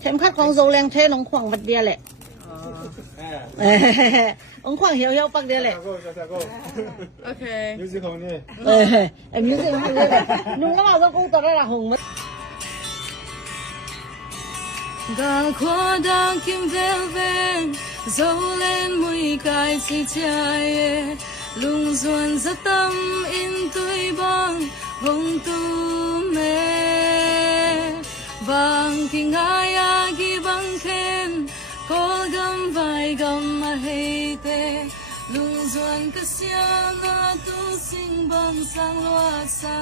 เข็มขัดของโซแรงเทน้องขวางบัดเดียวแหละน้องขวางเหี่ยวปักเดียวแหละโอเคมิวสิกของนี่ไอ้มิวสิกของนี่นุ่งก็มาต้องกู้ตัวได้ละหงมั้ย刚扩到金velvelvet走lên mũi cài chỉ chạy lung xuân rất tâm in tuổi băng hồng tu mê vàng khi ngài ghi băng khen có gầm vai gầm mà hay tê lung xuân cái xia na tu sinh băng sang loa xa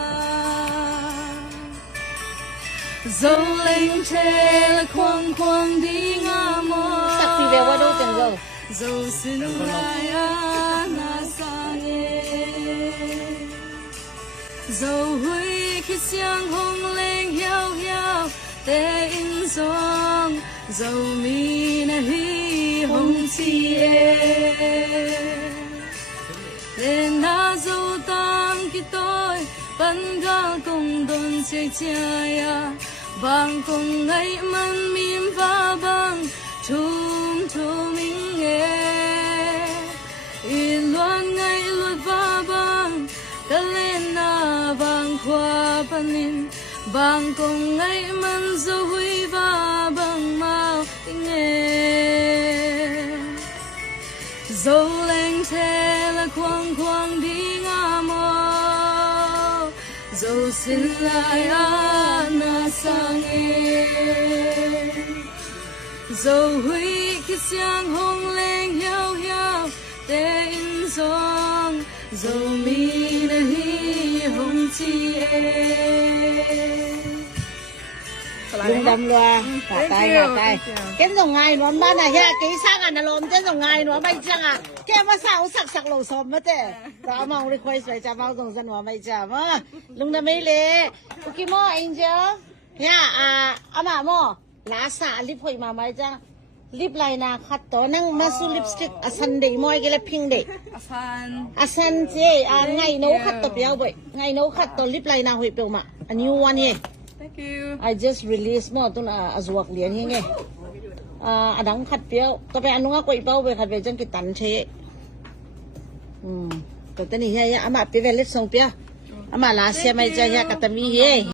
dấu lên tre là khoang khoang đi ngả mò sắc thì về qua đâu tiền rồi dấu xin lại na sang dấu huy khi xiang hồng lên hiao hiao tê in song dấu mi na hi hồng chi lên na dấu tang ki tôi ban ga cùng đồn chơi chơi vàng cùng ngày man mìm và băng chum chum mình nghe in loan ngày luật và băng ta lên na vàng khoa panin vàng cùng ngày man dấu huy và băng mau nghe dấu lên thế là khoang khoang đi ngả mò dấu xin lại na sang dấu huy khi xiang hồng lên hiao hiao tê in song dấu mi na hi hồng chiลุงดำรัวขาตายเก็บส่งไงหนวมบ้านไหนแค่กี่สร้างอันอารมณ์เจ้าส่งไงหนวมไม่จังอ่ะแค่มาสาวสักโลสมมาเต้สาวมองเลยคุยสวยจ้าเมาส่งสนวมไม่จ้ามาลุงดำไม่เละอุกิโมเอ็นเจลเนี่ยอามาโมลาสาลิปหอยมาไม่จ้าลิปไลนาคัดตัวนั่งมาสูลิปสติกอาซันเดย์มอยกันเลยพิงเดย์อาซันเจไงโน้คัดตัวเปียวบ่อยไงโน้คัดตัวลิปไลนาหอยเปียวมาอันนี้วันนี้Thank you. I just released mo tu na azuak lian hinge. Adang khat piao. Tapi anu nga ko ipaw be khat be jang kitan che. To tani ya ama pe velet song pia. Ama la sia mai ja ya katami he.